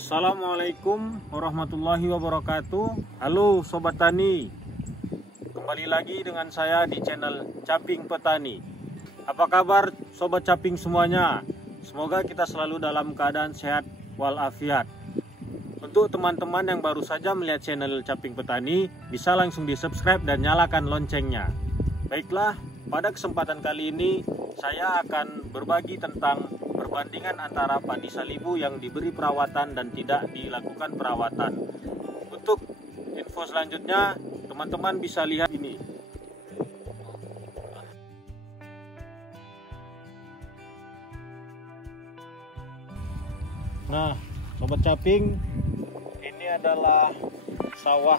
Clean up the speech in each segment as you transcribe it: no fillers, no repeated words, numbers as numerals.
Assalamualaikum warahmatullahi wabarakatuh. Halo Sobat Tani, kembali lagi dengan saya di channel Caping Petani. Apa kabar Sobat Caping semuanya? Semoga kita selalu dalam keadaan sehat walafiat. Untuk teman-teman yang baru saja melihat channel Caping Petani, bisa langsung di subscribe dan nyalakan loncengnya. Baiklah, pada kesempatan kali ini saya akan berbagi tentang perbandingan antara padi salibu yang diberi perawatan dan tidak dilakukan perawatan. Untuk info selanjutnya, teman-teman bisa lihat ini. Nah, Sobat Caping, ini adalah sawah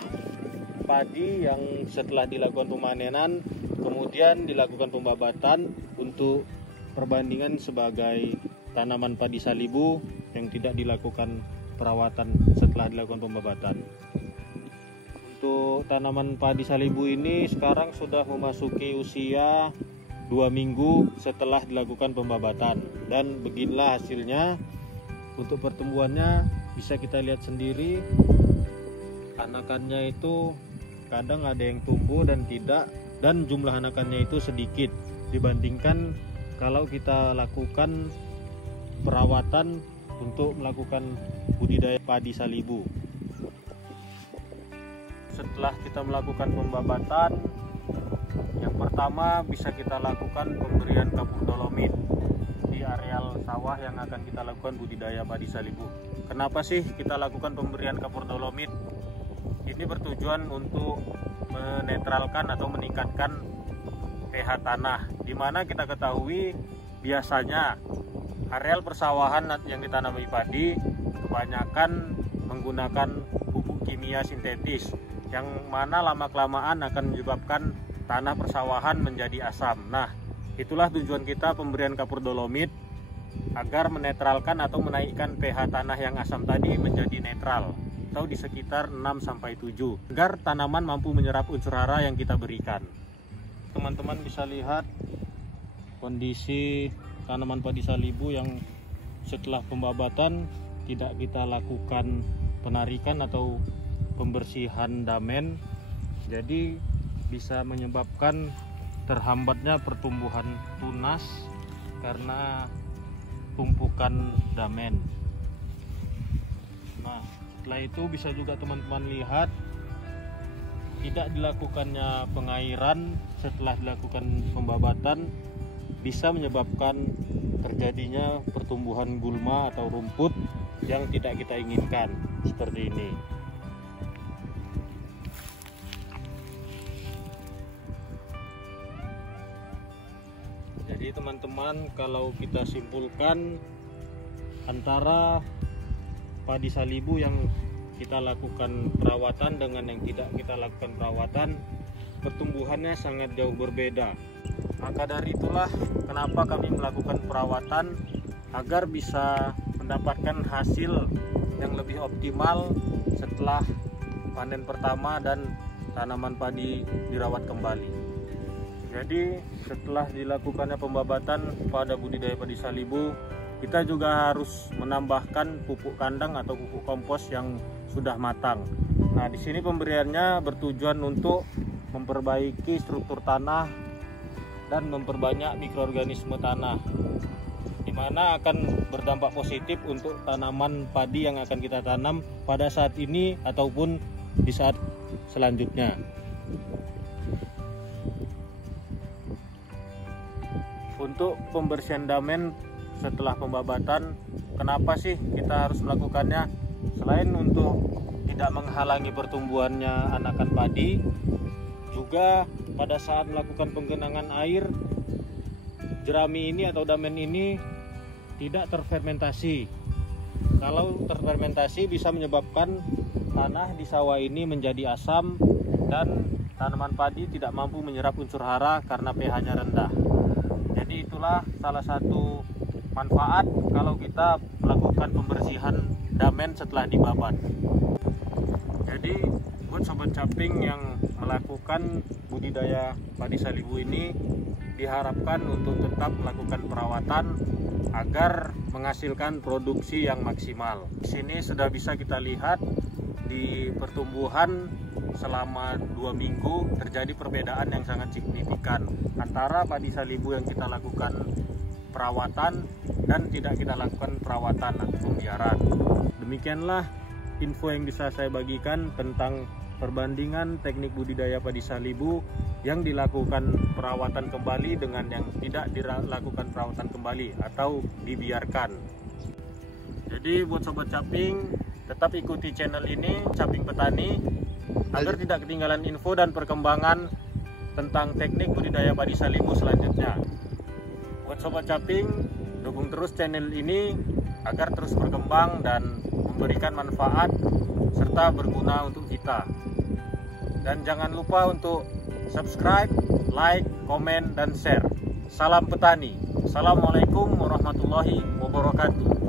padi yang setelah dilakukan pemanenan, kemudian dilakukan pembabatan untuk perbandingan sebagai tanaman padi salibu yang tidak dilakukan perawatan setelah dilakukan pembabatan. Untuk tanaman padi salibu ini sekarang sudah memasuki usia 2 minggu setelah dilakukan pembabatan, dan beginilah hasilnya. Untuk pertumbuhannya bisa kita lihat sendiri, anakannya itu kadang ada yang tumbuh dan tidak, dan jumlah anakannya itu sedikit dibandingkan kalau kita lakukan perawatan untuk melakukan budidaya padi salibu. Setelah kita melakukan pembabatan, yang pertama bisa kita lakukan pemberian kapur dolomit di areal sawah yang akan kita lakukan budidaya padi salibu. Kenapa sih kita lakukan pemberian kapur dolomit? Ini bertujuan untuk menetralkan atau meningkatkan pH tanah, dimana kita ketahui biasanya areal persawahan yang ditanami padi kebanyakan menggunakan pupuk kimia sintetis, yang mana lama-kelamaan akan menyebabkan tanah persawahan menjadi asam. Nah, itulah tujuan kita pemberian kapur dolomit, agar menetralkan atau menaikkan pH tanah yang asam tadi menjadi netral atau di sekitar 6-7, agar tanaman mampu menyerap unsur hara yang kita berikan. Teman-teman bisa lihat kondisi tanaman padi salibu yang setelah pembabatan tidak kita lakukan penarikan atau pembersihan damen, jadi bisa menyebabkan terhambatnya pertumbuhan tunas karena tumpukan damen. Nah, setelah itu bisa juga teman-teman lihat tidak dilakukannya pengairan setelah dilakukan pembabatan bisa menyebabkan terjadinya pertumbuhan gulma atau rumput yang tidak kita inginkan, seperti ini. Jadi teman-teman, kalau kita simpulkan antara padi salibu yang kita lakukan perawatan dengan yang tidak kita lakukan perawatan, pertumbuhannya sangat jauh berbeda. Maka dari itulah kenapa kami melakukan perawatan, agar bisa mendapatkan hasil yang lebih optimal setelah panen pertama dan tanaman padi dirawat kembali. Jadi setelah dilakukannya pembabatan pada budidaya padi salibu, kita juga harus menambahkan pupuk kandang atau pupuk kompos yang sudah matang. Nah, di sini pemberiannya bertujuan untuk memperbaiki struktur tanah dan memperbanyak mikroorganisme tanah, di mana akan berdampak positif untuk tanaman padi yang akan kita tanam pada saat ini ataupun di saat selanjutnya. Untuk pembersihan damen setelah pembabatan, kenapa sih kita harus melakukannya? Selain untuk tidak menghalangi pertumbuhannya anakan padi, juga pada saat melakukan penggenangan air, jerami ini atau damen ini tidak terfermentasi. Kalau terfermentasi bisa menyebabkan tanah di sawah ini menjadi asam dan tanaman padi tidak mampu menyerap unsur hara karena pH-nya rendah. Jadi itulah salah satu manfaat kalau kita melakukan pembersihan damen setelah dibabat. Jadi buat Sobat Caping yang melakukan budidaya padi salibu ini, diharapkan untuk tetap melakukan perawatan agar menghasilkan produksi yang maksimal. Di sini sudah bisa kita lihat di pertumbuhan selama 2 minggu terjadi perbedaan yang sangat signifikan antara padi salibu yang kita lakukan perawatan dan tidak kita lakukan perawatan atau pembiaran. Demikianlah info yang bisa saya bagikan tentang perbandingan teknik budidaya padi salibu yang dilakukan perawatan kembali dengan yang tidak dilakukan perawatan kembali atau dibiarkan. Jadi buat sobat caping, tetap ikuti channel ini, Caping Petani, agar tidak ketinggalan info dan perkembangan tentang teknik budidaya padi salibu selanjutnya. Buat sobat caping, dukung terus channel ini agar terus berkembang dan memberikan manfaat serta berguna untuk kita. Dan jangan lupa untuk subscribe, like, komen, dan share. Salam petani. Assalamualaikum warahmatullahi wabarakatuh.